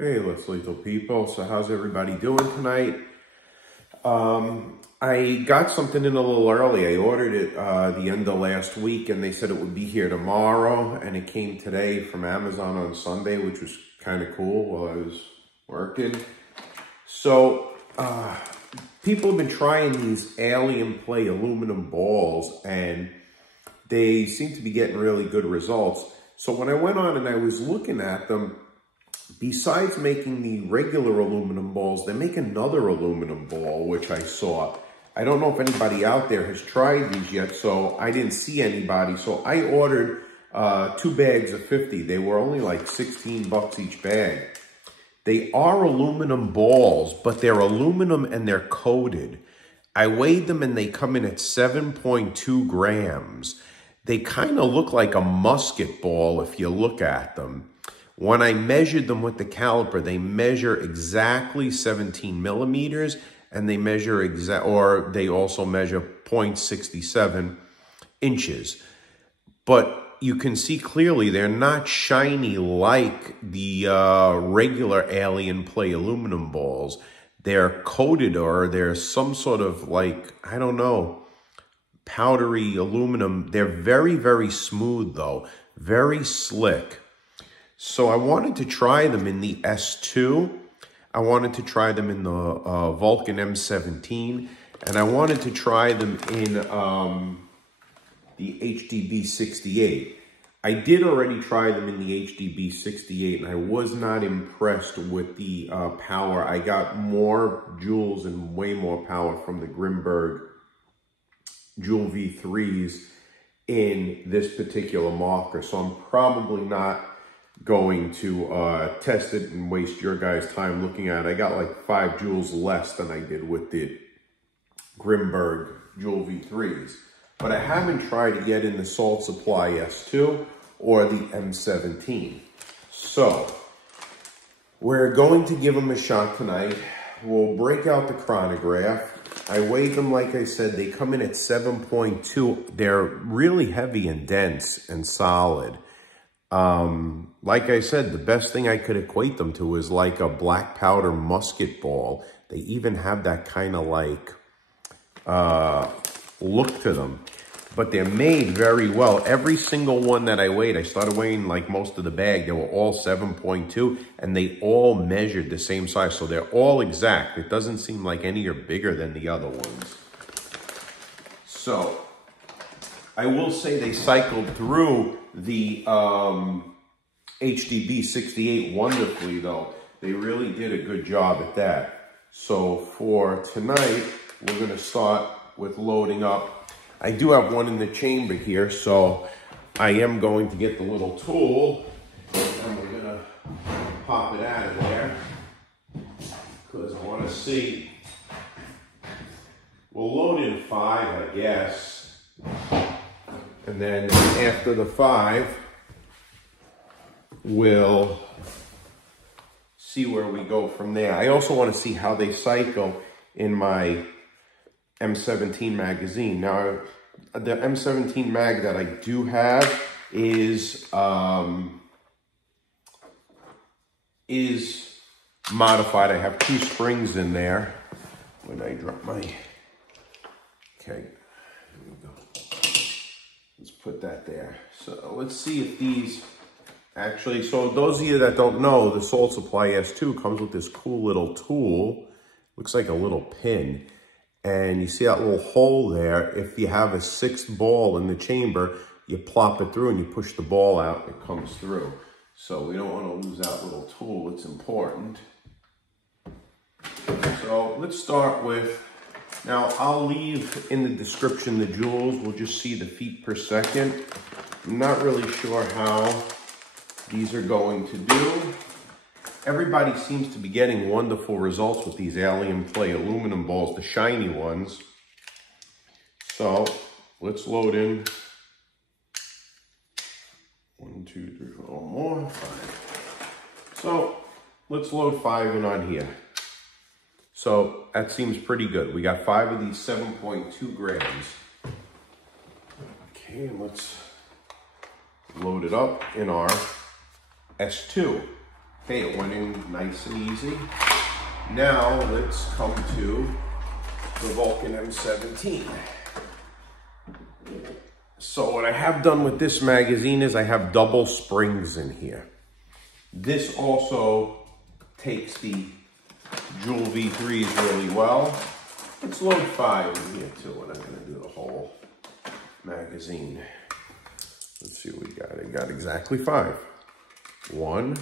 Hey, let's little people. So how's everybody doing tonight? I got something in a little early. I ordered it the end of last week and they said it would be here tomorrow, and it came today from Amazon on Sunday, which was kind of cool while I was working. So people have been trying these alien play aluminum balls and they seem to be getting really good results. So when I went on and I was looking at them, besides making the regular aluminum balls, they make another aluminum ball, which I saw. I don't know if anybody out there has tried these yet, so I didn't see anybody. So I ordered 2 bags of 50. They were only like 16 bucks each bag. They are aluminum balls, but they're aluminum and they're coated. I weighed them and they come in at 7.2 grams. They kind of look like a musket ball if you look at them. When I measured them with the caliper, they measure exactly 17 millimeters, and they measure they also measure 0.67 inches. But you can see clearly they're not shiny like the regular alien play aluminum balls. They're coated, or they're some sort of like, I don't know, powdery aluminum. They're very, very smooth though, very slick. So I wanted to try them in the S2, I wanted to try them in the Vulcan M17, and I wanted to try them in the HDB 68. I did already try them in the HDB 68, and I was not impressed with the power. I got more joules and way more power from the Grimberg Joule V3s in this particular marker, so I'm probably not going to test it and waste your guys' time looking at it. I got like 5 joules less than I did with the Grimberg Joule V3s. But I haven't tried it yet in the Salt Supply S2 or the M17. So we're going to give them a shot tonight. We'll break out the chronograph. I weighed them, like I said, they come in at 7.2. They're really heavy and dense and solid. Like I said, the best thing I could equate them to is like a black powder musket ball. They even have that kind of like look to them, but they're made very well. Every single one that I weighed, I started weighing like most of the bag, they were all 7.2 and they all measured the same size. So they're all exact. It doesn't seem like any are bigger than the other ones. So I will say they cycled through the HDB 68 wonderfully though. They really did a good job at that. So for tonight, we're gonna start with loading up. I do have one in the chamber here, so I am going to get the little tool and we're gonna pop it out of there because I wanna see. We'll load in 5, I guess. And then after the 5, we'll see where we go from there. I also want to see how they cycle in my M17 magazine. Now, the M17 mag that I do have is modified. I have 2 springs in there. When I drop my, okay, here we go. Let's put that there. So let's see if these actually, so those of you that don't know, the Salt Supply S2 comes with this cool little tool. Looks like a little pin. And you see that little hole there. If you have a 6th ball in the chamber, you plop it through and you push the ball out and it comes through. So we don't want to lose that little tool. It's important. So let's start with, now I'll leave in the description the joules. We'll just see the feet per second. I'm not really sure how these are going to do. Everybody seems to be getting wonderful results with these alien play aluminum balls, the shiny ones. So let's load in 1, 2, 3, 4 more, 5. So let's load 5 in on here. So that seems pretty good. We got 5 of these 7.2 grams. Okay, let's load it up in our S2. Okay, it went in nice and easy. Now let's come to the Vulcan M17. So what I have done with this magazine is I have double springs in here. This also takes the Jewel V3s really well. Let's load 5 in here too, and I'm gonna do the whole magazine. Let's see what we got. I got exactly 5. 1.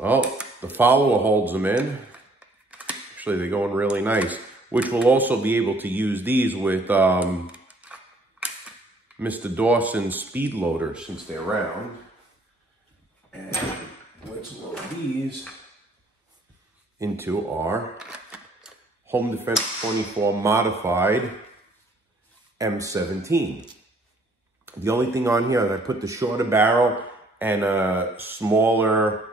Oh, the follower holds them in. Actually, they're going really nice, which we'll also be able to use these with Mr. Dawson's speed loader since they're round. And let's load these into our Home Defense 24 modified M17. The only thing on here is I put the shorter barrel and a smaller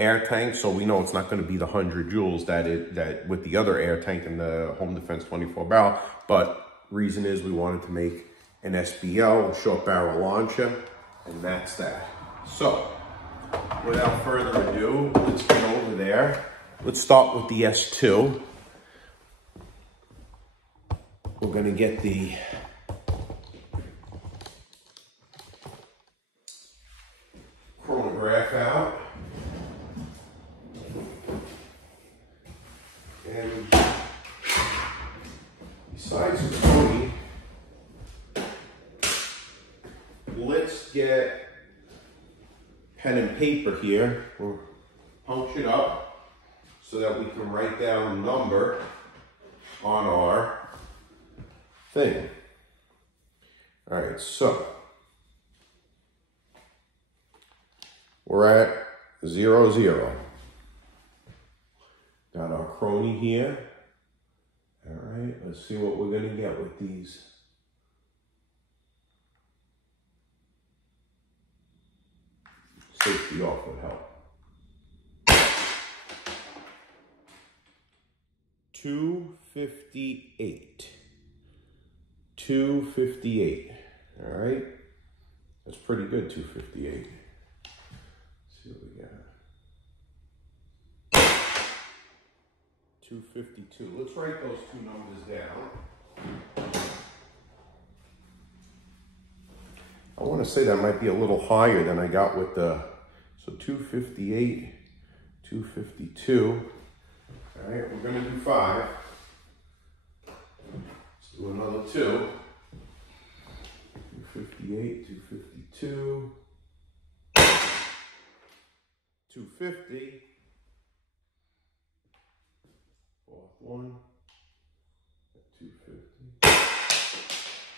air tank, so we know it's not going to be the 100 joules that with the other air tank in the Home Defense 24 barrel. But reason is we wanted to make an SBL, short barrel launcher, and that's that. So without further ado, let's get over there. Let's start with the S2. We're going to get the chronograph out. And besides the pony, let's get pen and paper here. We'll punch it up so that we can write down the number on our thing. All right, so we're at 0, 0. Got our crony here. All right, let's see what we're gonna get with these. Safety off would help. 258. 258. All right, that's pretty good. 258. Let's see what we got. 252. Let's write those two numbers down. I want to say that might be a little higher than I got with the, so 258, 252. All right, we're going to do 5. Let's do another 2. 258, 252, 250. Fourth one, 250,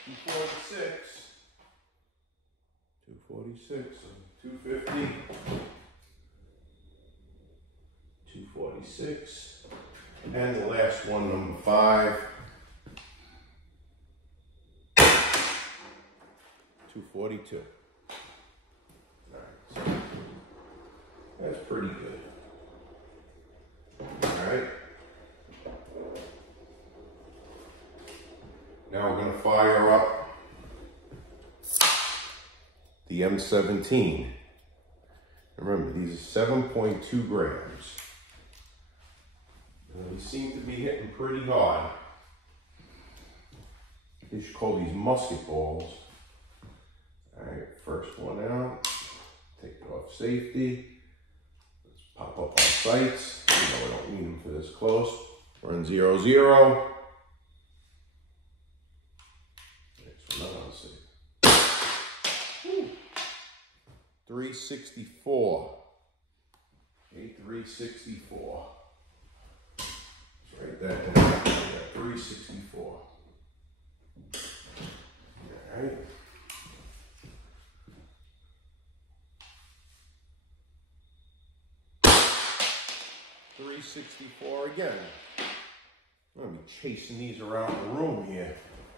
246, 246, 250, 246, and the last one, number 5, 242. All right, so that's pretty good. All right. Now we're going to fire up the M17. Remember, these are 7.2 grams. They seem to be hitting pretty hard. They should call these musket balls. All right, first one out. Take it off safety. Let's pop up our sights. You know we don't need them for this close. We're in 0, 0. 364. Okay, 364. Let's write that down. 364. All right. 364 again. I'm gonna be chasing these around the room here.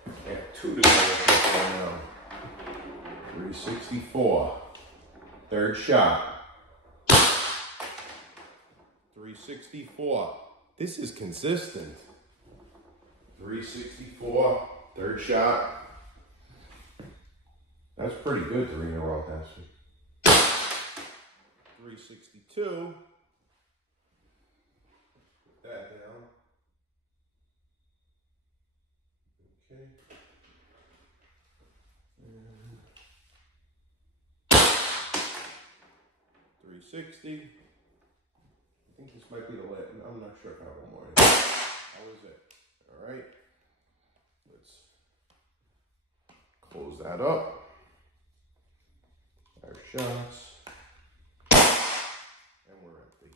I have 2 to go with this right now. 364. Third shot. 364. This is consistent. 364. Third shot. That's pretty good, 3 in a row, actually. 362. Put that down. Okay. 360. I think this might be the last. I'm not sure if I have one more. How is it? All right. Let's close that up. 5 shots. And we're empty.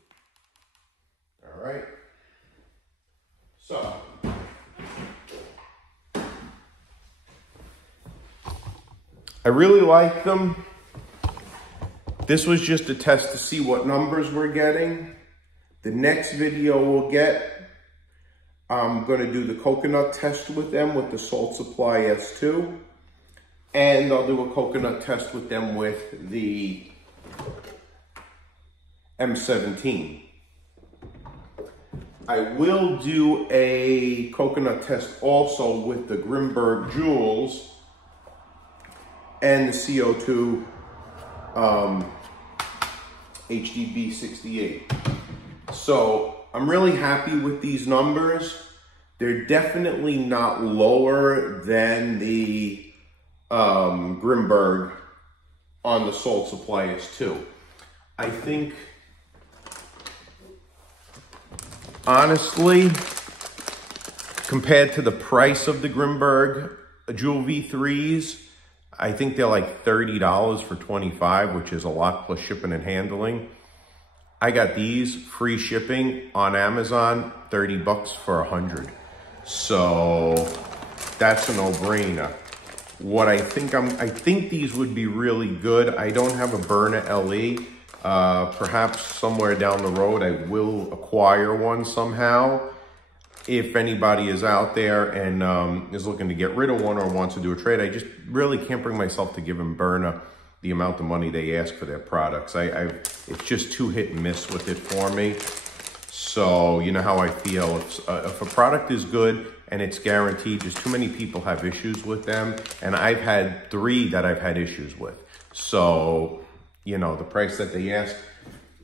All right. So. I really like them. This was just a test to see what numbers we're getting. The next video we'll get, I'm going to do the coconut test with them with the Salt Supply S2. And I'll do a coconut test with them with the M17. I will do a coconut test also with the Grimberg Jewels and the CO2 HDB 68. So I'm really happy with these numbers. They're definitely not lower than the Grimberg on the Salt Supply S2. I think, honestly, compared to the price of the Grimberg Jewel V3s, I think they're like $30 for 25, which is a lot plus shipping and handling. I got these free shipping on Amazon, 30 bucks for 100. So that's a no-brainer. What I think these would be really good. I don't have a burner LE. Perhaps somewhere down the road, I will acquire one somehow. If anybody is out there and is looking to get rid of one or wants to do a trade, I just really can't bring myself to give them Berna the amount of money they ask for their products. It's just too hit and miss with it for me. So you know how I feel. If a product is good and it's guaranteed, just too many people have issues with them. And I've had 3 that I've had issues with. So, you know, the price that they ask,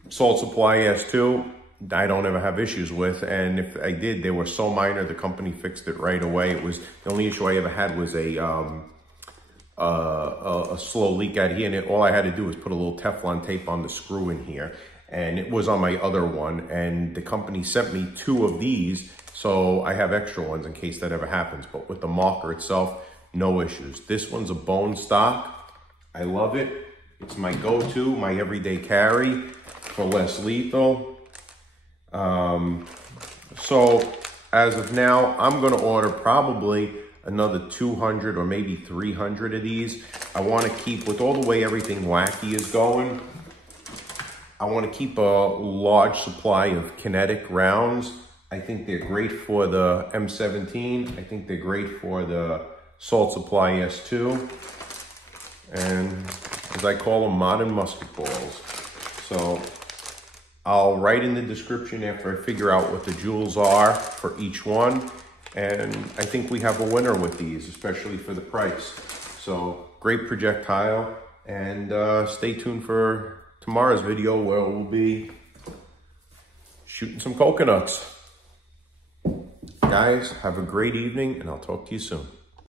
Salt Supply S2, I don't ever have issues with, and if I did, they were so minor, the company fixed it right away. It was, the only issue I ever had was a slow leak out here, and all I had to do was put a little Teflon tape on the screw in here, and it was on my other one, and the company sent me 2 of these, so I have extra ones in case that ever happens. But with the marker itself, no issues. This one's a bone stock. I love it. It's my go-to, my everyday carry for less lethal. So as of now, I'm going to order probably another 200 or maybe 300 of these. I want to keep, with all the way everything wacky is going, I want to keep a large supply of kinetic rounds. I think they're great for the M17. I think they're great for the Salt Supply S2. And as I call them, modern musket balls. So I'll write in the description after I figure out what the jewels are for each one. And I think we have a winner with these, especially for the price. So great projectile, and stay tuned for tomorrow's video where we'll be shooting some coconuts. Guys, have a great evening, and I'll talk to you soon.